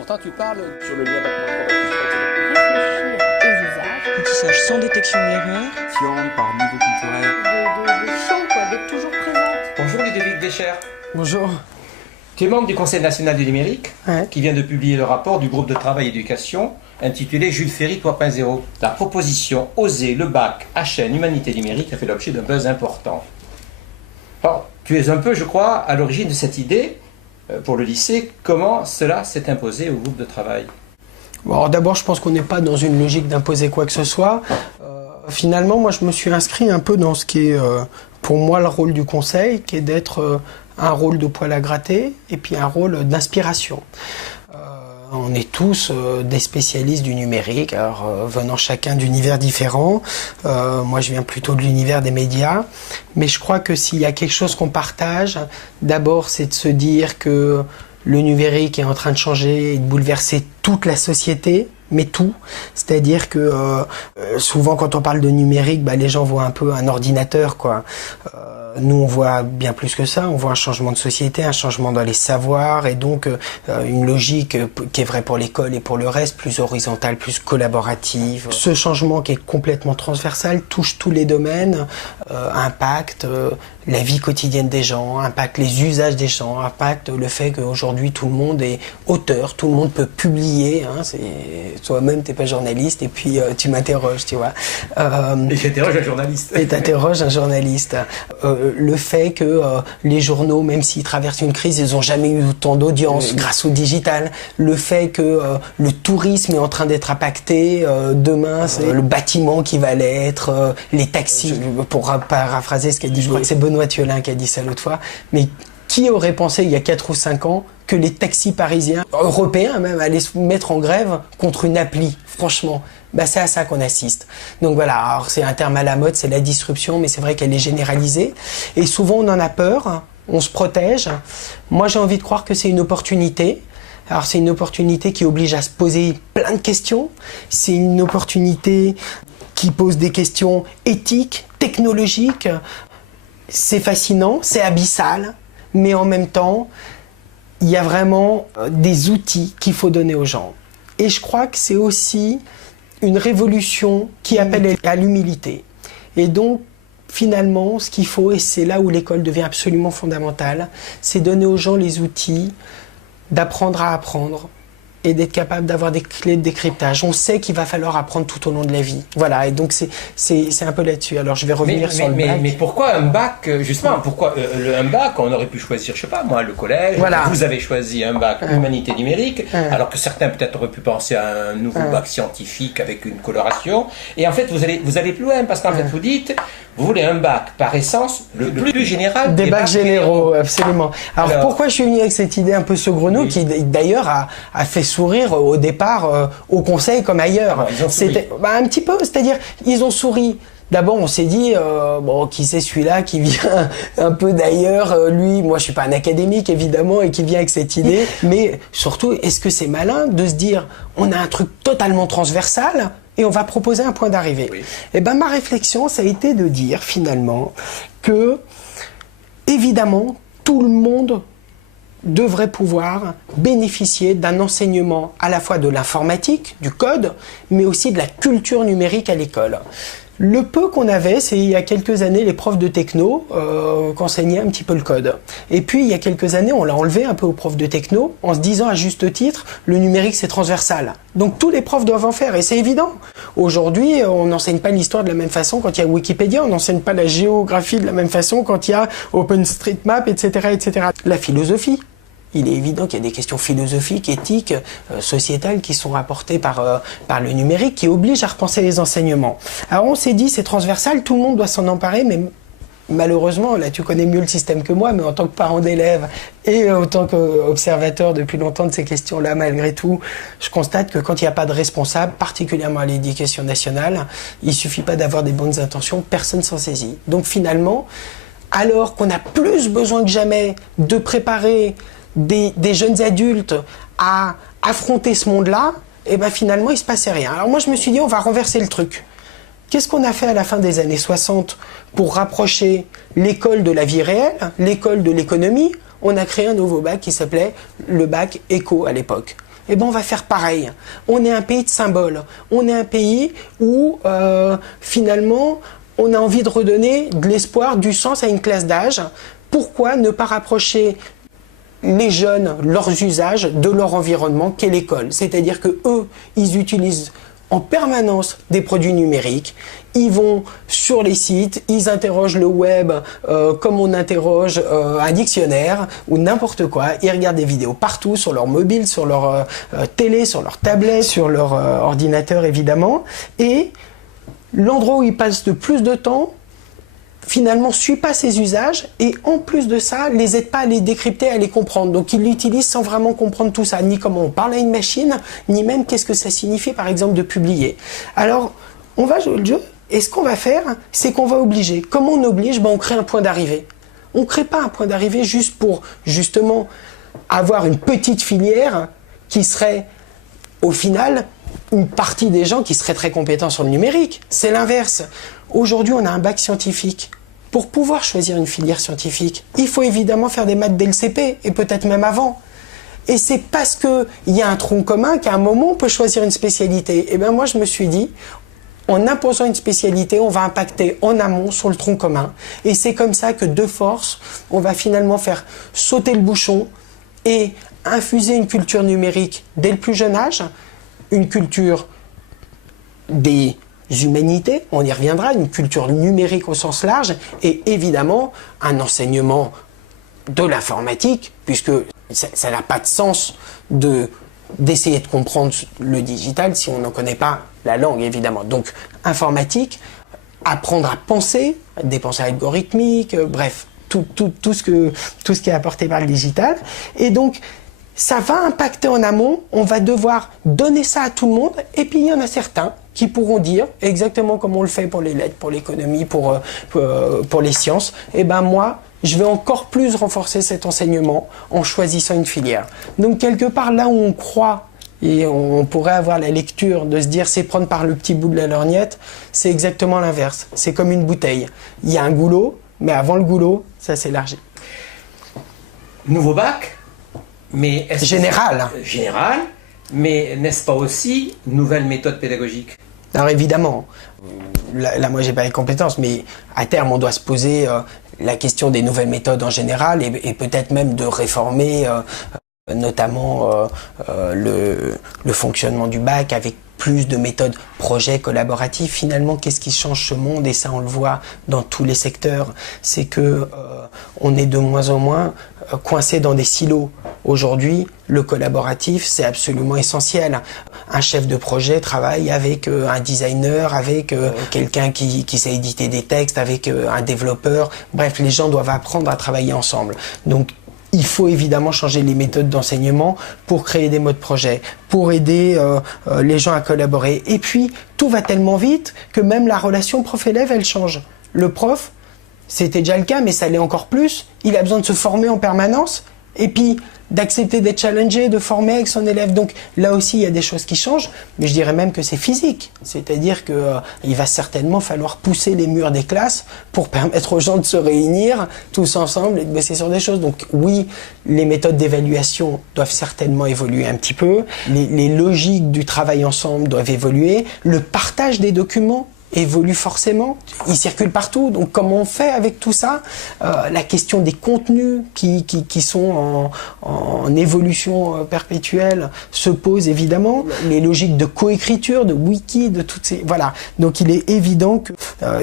pourtant tu parles sur le lien avec Réfléchir aux usages. Apprentissage sans détection de l'erreur. Science par niveau culturel. De chaud, quoi, d'être toujours présente. Bonjour Ludovic Deschères. Bonjour. Tu es membre du Conseil national du numérique, Ouais. qui vient de publier le rapport du groupe de travail éducation intitulé Jules Ferry 3.0. La proposition Oser le bac HN Humanité numérique a fait l'objet d'un buzz important. Alors, tu es un peu, je crois, à l'origine de cette idée pour le lycée. Comment cela s'est imposé au groupe de travail? Bon, alors d'abord, je pense qu'on n'est pas dans une logique d'imposer quoi que ce soit. Finalement, moi, je me suis inscrit un peu dans ce qui est, pour moi, le rôle du conseil, qui est d'être un rôle de poil à gratter et puis un rôle d'inspiration. On est tous des spécialistes du numérique, alors venant chacun d'univers différents. Moi, je viens plutôt de l'univers des médias. Mais je crois que s'il y a quelque chose qu'on partage, d'abord, c'est de se dire que le numérique est en train de changer et de bouleverser toute la société, mais tout. C'est-à-dire que souvent, quand on parle de numérique, les gens voient un peu un ordinateur, quoi. Nous, on voit bien plus que ça. On voit un changement de société, un changement dans les savoirs et donc une logique qui est vraie pour l'école et pour le reste, plus horizontale, plus collaborative. Ce changement qui est complètement transversal touche tous les domaines, impacte la vie quotidienne des gens, impacte les usages des gens, impacte le fait qu'aujourd'hui tout le monde est auteur, tout le monde peut publier. Toi-même, t'es pas journaliste et puis tu m'interroges, tu vois. Et j'interroge un journaliste. Et t'interroges un journaliste. Le fait que les journaux, même s'ils traversent une crise, ils n'ont jamais eu autant d'audience grâce au digital. Le fait que le tourisme est en train d'être impacté. Demain, c'est le bâtiment qui va l'être, les taxis. Pour paraphraser ce qu'a dit, je crois que c'est Benoît Thiolin qui a dit ça l'autre fois. Mais qui aurait pensé il y a 4 ou 5 ans que les taxis parisiens, européens même, allaient se mettre en grève contre une appli, franchement. C'est à ça qu'on assiste. Donc voilà, alors c'est un terme à la mode, c'est la disruption, mais c'est vrai qu'elle est généralisée. Et souvent on en a peur, on se protège. Moi j'ai envie de croire que c'est une opportunité. Alors c'est une opportunité qui oblige à se poser plein de questions. C'est une opportunité qui pose des questions éthiques, technologiques. C'est fascinant, c'est abyssal, mais en même temps, il y a vraiment des outils qu'il faut donner aux gens. Et je crois que c'est aussi une révolution qui appelle à l'humilité. Et donc, finalement, ce qu'il faut, et c'est là où l'école devient absolument fondamentale, c'est donner aux gens les outils d'apprendre à apprendre et d'être capable d'avoir des clés de décryptage. On sait qu'il va falloir apprendre tout au long de la vie. Voilà, et donc c'est un peu là-dessus. Alors je vais revenir sur le bac. Mais pourquoi un bac, justement, pourquoi un bac, on aurait pu choisir, je sais pas moi, le collège, voilà. Vous avez choisi un bac humanité numérique, alors que certains peut-être auraient pu penser à un nouveau bac scientifique avec une coloration, et en fait vous allez plus loin, parce qu'en fait vous dites, vous voulez un bac par essence, le plus général des bacs généraux, absolument. Alors pourquoi je suis venu avec cette idée un peu saugrenue, qui d'ailleurs a fait sourire au départ au conseil comme ailleurs. C'était un petit peu, c'est-à-dire ils ont souri. D'abord, on s'est dit, qui c'est celui-là qui vient un peu d'ailleurs, lui, moi je suis pas un académique évidemment, et qui vient avec cette idée, mais surtout, est-ce que c'est malin de se dire, on a un truc totalement transversal et on va proposer un point d'arrivée. Oui. Et ma réflexion, ça a été de dire finalement que, évidemment, tout le monde devrait pouvoir bénéficier d'un enseignement à la fois de l'informatique, du code, mais aussi de la culture numérique à l'école. Le peu qu'on avait, c'est il y a quelques années les profs de techno qu'enseignaient un petit peu le code. Et puis il y a quelques années, on l'a enlevé un peu aux profs de techno en se disant à juste titre, le numérique c'est transversal. Donc tous les profs doivent en faire et c'est évident. Aujourd'hui, on n'enseigne pas l'histoire de la même façon quand il y a Wikipédia, on n'enseigne pas la géographie de la même façon quand il y a OpenStreetMap, etc., etc. La philosophie. Il est évident qu'il y a des questions philosophiques, éthiques, sociétales qui sont apportées par le numérique, qui obligent à repenser les enseignements. Alors on s'est dit, c'est transversal, tout le monde doit s'en emparer, mais malheureusement, là tu connais mieux le système que moi, mais en tant que parent d'élève et en tant qu'observateur depuis longtemps de ces questions-là, malgré tout, je constate que quand il n'y a pas de responsable, particulièrement à l'éducation nationale, il ne suffit pas d'avoir des bonnes intentions, personne s'en saisit. Donc finalement, alors qu'on a plus besoin que jamais de préparer des jeunes adultes à affronter ce monde-là, et finalement il se passait rien. Alors moi je me suis dit on va renverser le truc. Qu'est-ce qu'on a fait à la fin des années 60 pour rapprocher l'école de la vie réelle, l'école de l'économie? on a créé un nouveau bac qui s'appelait le bac éco à l'époque. Eh bien, on va faire pareil. On est un pays de symboles. On est un pays où, finalement, on a envie de redonner de l'espoir, du sens à une classe d'âge. Pourquoi ne pas rapprocher les jeunes, leurs usages, de leur environnement qu'est l'école? C'est-à-dire que eux, ils utilisent en permanence des produits numériques. Ils vont sur les sites, ils interrogent le web comme on interroge un dictionnaire ou n'importe quoi. Ils regardent des vidéos partout, sur leur mobile, sur leur télé, sur leur tablette, sur leur ordinateur évidemment. Et l'endroit où ils passent le plus de temps, finalement, suit pas ses usages et en plus de ça, les aide pas à les décrypter, à les comprendre. Donc, ils l'utilisent sans vraiment comprendre tout ça, ni comment on parle à une machine, ni même qu'est-ce que ça signifie, par exemple, de publier. Alors, on va jouer le jeu et ce qu'on va faire, c'est qu'on va obliger. Comment on oblige? On crée un point d'arrivée. On crée pas un point d'arrivée juste pour, justement, avoir une petite filière qui serait, au final, une partie des gens qui seraient très compétents sur le numérique. C'est l'inverse. Aujourd'hui, on a un bac scientifique. Pour pouvoir choisir une filière scientifique, il faut évidemment faire des maths dès le CP, et peut-être même avant. Et c'est parce qu'il y a un tronc commun qu'à un moment, on peut choisir une spécialité. Et bien moi, je me suis dit, en imposant une spécialité, on va impacter en amont sur le tronc commun. Et c'est comme ça que, de force, on va finalement faire sauter le bouchon et infuser une culture numérique dès le plus jeune âge, une culture des humanités, on y reviendra, une culture numérique au sens large, et évidemment un enseignement de l'informatique, puisque ça n'a pas de sens d'essayer de comprendre le digital si on n'en connaît pas la langue, évidemment. Donc informatique, apprendre à penser, des pensées algorithmiques, bref, tout ce qui est apporté par le digital. Et donc, ça va impacter en amont, on va devoir donner ça à tout le monde, et puis il y en a certains qui pourront dire, exactement comme on le fait pour les lettres, pour l'économie, pour les sciences, et ben moi, je vais encore plus renforcer cet enseignement en choisissant une filière. Donc quelque part, là où on croit, et on pourrait avoir la lecture de se dire c'est prendre par le petit bout de la lorgnette, c'est exactement l'inverse. C'est comme une bouteille. Il y a un goulot, mais avant le goulot, ça s'élargit. Nouveau bac, mais général, mais n'est-ce pas aussi nouvelle méthode pédagogique? Alors évidemment, là moi j'ai pas les compétences, mais à terme on doit se poser la question des nouvelles méthodes en général et peut-être même de réformer notamment le fonctionnement du bac avec plus de méthodes projets collaboratifs. Finalement, qu'est-ce qui change ce monde? Et ça, on le voit dans tous les secteurs. C'est que on est de moins en moins coincé dans des silos. Aujourd'hui, le collaboratif, c'est absolument essentiel. Un chef de projet travaille avec un designer, avec quelqu'un qui sait éditer des textes, avec un développeur. Bref, les gens doivent apprendre à travailler ensemble. Donc, il faut évidemment changer les méthodes d'enseignement pour créer des modes projet, pour aider les gens à collaborer. Et puis, tout va tellement vite que même la relation prof-élève, elle change. Le prof, c'était déjà le cas, mais ça l'est encore plus. Il a besoin de se former en permanence et puis d'accepter d'être challengé, de former avec son élève. Donc là aussi, il y a des choses qui changent, mais je dirais même que c'est physique. C'est-à-dire qu'il va certainement falloir pousser les murs des classes pour permettre aux gens de se réunir tous ensemble et de bosser sur des choses. Donc oui, les méthodes d'évaluation doivent certainement évoluer un petit peu. Les logiques du travail ensemble doivent évoluer. Le partage des documents évolue forcément, il circule partout, donc comment on fait avec tout ça? La question des contenus qui sont en évolution perpétuelle se pose évidemment, les logiques de coécriture, de wiki, de toutes ces... Voilà, donc il est évident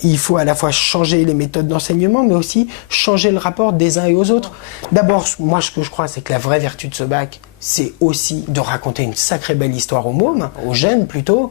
qu'il faut à la fois changer les méthodes d'enseignement, mais aussi changer le rapport des uns et aux autres. D'abord, moi ce que je crois, c'est que la vraie vertu de ce bac, c'est aussi de raconter une sacrée belle histoire aux mômes, aux jeunes plutôt.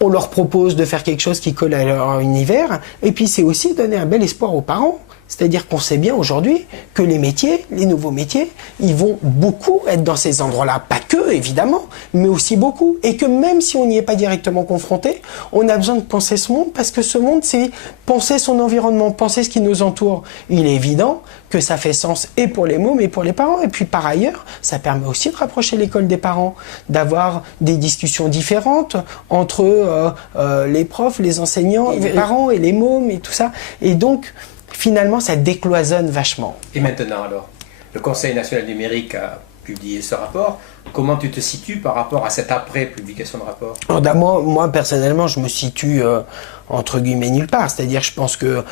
On leur propose de faire quelque chose qui colle à leur univers, et puis c'est aussi donner un bel espoir aux parents. C'est-à-dire qu'on sait bien aujourd'hui que les métiers, les nouveaux métiers, ils vont beaucoup être dans ces endroits-là. Pas que, évidemment, mais aussi beaucoup. Et que même si on n'y est pas directement confronté, on a besoin de penser ce monde, parce que ce monde, c'est penser son environnement, penser ce qui nous entoure. Il est évident que ça fait sens et pour les mômes et pour les parents. Et puis par ailleurs, ça permet aussi de rapprocher l'école des parents, d'avoir des discussions différentes entre les profs, les enseignants, les parents et les mômes et tout ça. Et donc, finalement, ça décloisonne vachement. Et maintenant alors? Le Conseil national numérique a publié ce rapport. Comment tu te situes par rapport à cette après-publication de rapport? Moi, personnellement, je me situe entre guillemets nulle part. C'est-à-dire, je pense que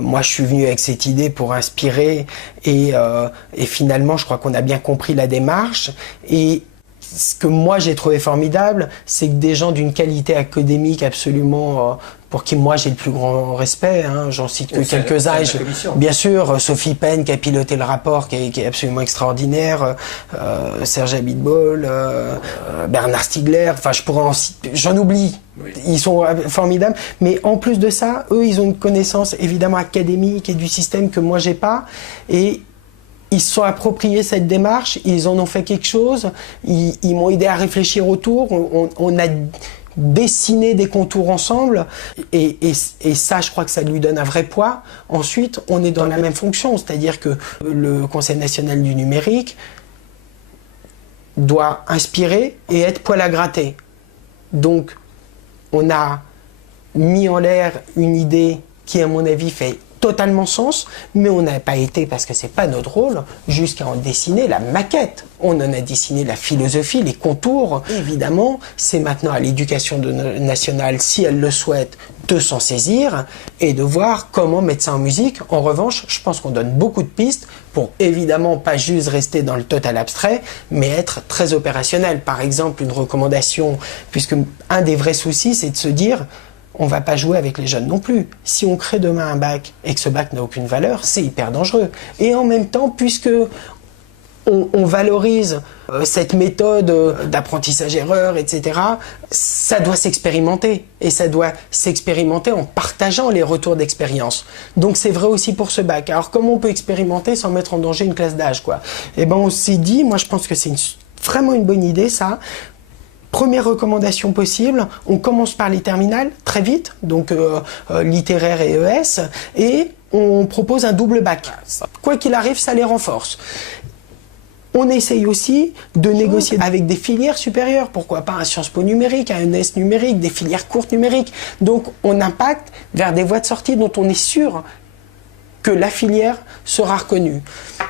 moi, je suis venu avec cette idée pour inspirer et finalement, je crois qu'on a bien compris la démarche. Et ce que moi, j'ai trouvé formidable, c'est que des gens d'une qualité académique absolument... pour qui moi j'ai le plus grand respect, hein, j'en cite que quelques-uns. Bien sûr, Sophie Penn qui a piloté le rapport, qui est absolument extraordinaire, Serge Abitbol, Bernard Stiegler, enfin je pourrais en citer, j'en oublie. Oui. Ils sont formidables, mais en plus de ça, eux ils ont une connaissance évidemment académique et du système que moi j'ai pas, et ils se sont appropriés cette démarche, ils en ont fait quelque chose, ils m'ont aidé à réfléchir autour, on a dessiner des contours ensemble et ça je crois que ça lui donne un vrai poids. Ensuite on est dans la même fonction, c'est-à-dire que le Conseil national du numérique doit inspirer et être poil à gratter. Donc on a mis en l'air une idée qui à mon avis fait totalement sens, mais on n'a pas été, parce que c'est pas notre rôle, jusqu'à en dessiner la maquette. On en a dessiné la philosophie, les contours. Évidemment, c'est maintenant à l'éducation nationale, si elle le souhaite, de s'en saisir et de voir comment mettre ça en musique. En revanche, je pense qu'on donne beaucoup de pistes pour évidemment pas juste rester dans le total abstrait, mais être très opérationnel. Par exemple, une recommandation, puisque un des vrais soucis, c'est de se dire on ne va pas jouer avec les jeunes non plus. Si on crée demain un bac et que ce bac n'a aucune valeur, c'est hyper dangereux. Et en même temps, puisque on valorise cette méthode d'apprentissage-erreur, etc., ça doit s'expérimenter. Et ça doit s'expérimenter en partageant les retours d'expérience. Donc c'est vrai aussi pour ce bac. Alors comment on peut expérimenter sans mettre en danger une classe d'âge, quoi? Eh ben on s'est dit, moi je pense que c'est vraiment une bonne idée, ça. Première recommandation possible, on commence par les terminales, très vite, donc littéraire et ES, et on propose un double bac. Quoi qu'il arrive, ça les renforce. On essaye aussi de négocier avec des filières supérieures, pourquoi pas un Sciences Po numérique, un ENS numérique, des filières courtes numériques. Donc on impacte vers des voies de sortie dont on est sûr que la filière sera reconnue.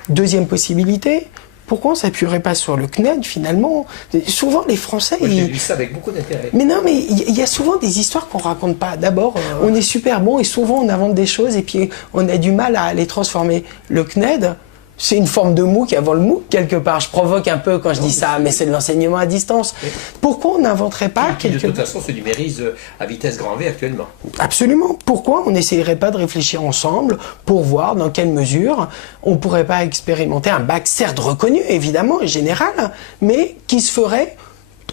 Deuxième possibilité, pourquoi on ne s'appuierait pas sur le CNED finalement? Souvent les Français... J'ai lu ça avec beaucoup d'intérêt. Mais non, mais il y a souvent des histoires qu'on ne raconte pas. D'abord, on est super bon et souvent on invente des choses et puis on a du mal à les transformer. Le CNED, c'est une forme de MOOC avant le MOOC quelque part. Je provoque un peu quand je dis ça, mais c'est de l'enseignement à distance. Oui. Pourquoi on n'inventerait pas de toute façon se numérise à vitesse grand V actuellement. Absolument. Pourquoi on n'essayerait pas de réfléchir ensemble pour voir dans quelle mesure on ne pourrait pas expérimenter un bac certes reconnu, évidemment, et général, mais qui se ferait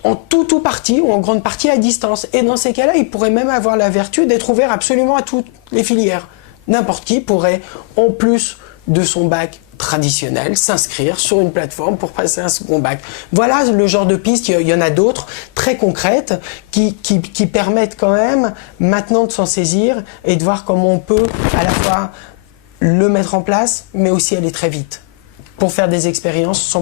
en tout ou partie ou en grande partie à distance. Et dans ces cas-là, il pourrait même avoir la vertu d'être ouvert absolument à toutes les filières. N'importe qui pourrait, en plus de son bac traditionnel, s'inscrire sur une plateforme pour passer un second bac. Voilà le genre de pistes, il y en a d'autres très concrètes qui permettent quand même maintenant de s'en saisir et de voir comment on peut à la fois le mettre en place, mais aussi aller très vite pour faire des expériences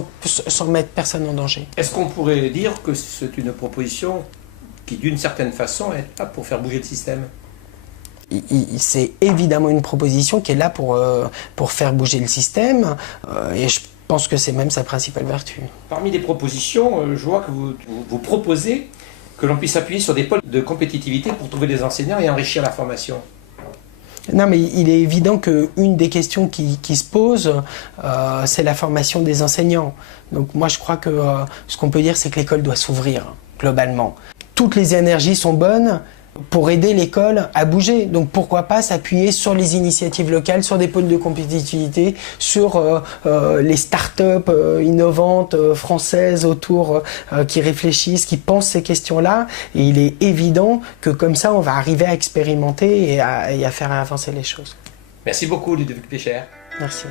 sans mettre personne en danger. Est-ce qu'on pourrait dire que c'est une proposition qui d'une certaine façon est là pour faire bouger le système ? C'est évidemment une proposition qui est là pour faire bouger le système et je pense que c'est même sa principale vertu. Parmi les propositions, je vois que vous proposez que l'on puisse appuyer sur des pôles de compétitivité pour trouver des enseignants et enrichir la formation. Non, mais il est évident qu'une des questions qui se pose, c'est la formation des enseignants. Donc moi je crois que ce qu'on peut dire, c'est que l'école doit s'ouvrir globalement. Toutes les énergies sont bonnes pour aider l'école à bouger. Donc pourquoi pas s'appuyer sur les initiatives locales, sur des pôles de compétitivité, sur les start-up innovantes françaises autour qui réfléchissent, qui pensent ces questions-là. Et il est évident que comme ça, on va arriver à expérimenter et à faire avancer les choses. Merci beaucoup, Ludovic Péchère. Merci.